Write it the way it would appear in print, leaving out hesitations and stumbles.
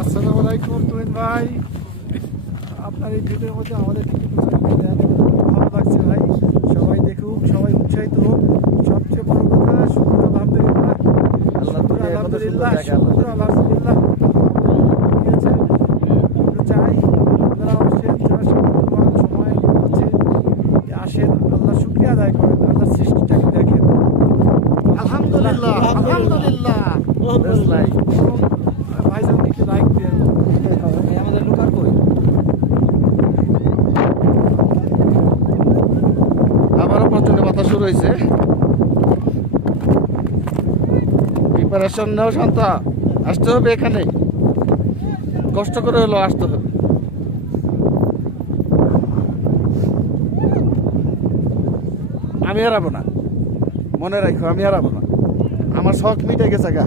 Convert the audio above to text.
আসসালামু আলাইকুম তুহিন ভাই, আপনার এই ভিডিওর মধ্যে আমাদের কিছু ভালো লাগছে ভাই। সবাই দেখুক, সবাই উৎসাহিত হোক। সবচেয়ে বড় কথা শুক্র আলহামদুলিল্লাহ, শুক্র আলহামদুলিল্লাহ, শুক্র আলহামদুলিল্লাহ। ঠিক আছে, আমরা চাই আপনারা আসেন, যারা সামর্থ্যবান সময় আছে আসেন, আল্লাহ শুকরিয়া আদায় করেন, আল্লাহ সৃষ্টিটাকে দেখেন। আলহামদুলিল্লাহ আলহামদুলিল্লাহ। ভাইজানকে একটু লাইক দেন। আমাদের লোকাল কই আবারও প্রচন্ড বাতাস শুরু হয়েছে। প্রিপারেশন নাও শান্তা, আসতে হবে এখানে, কষ্ট করে হলো আসতে হবে। আমি হারাবো না, মনে রাখো আমি হারাবো না, আমার শখ মিটে গেছে গা।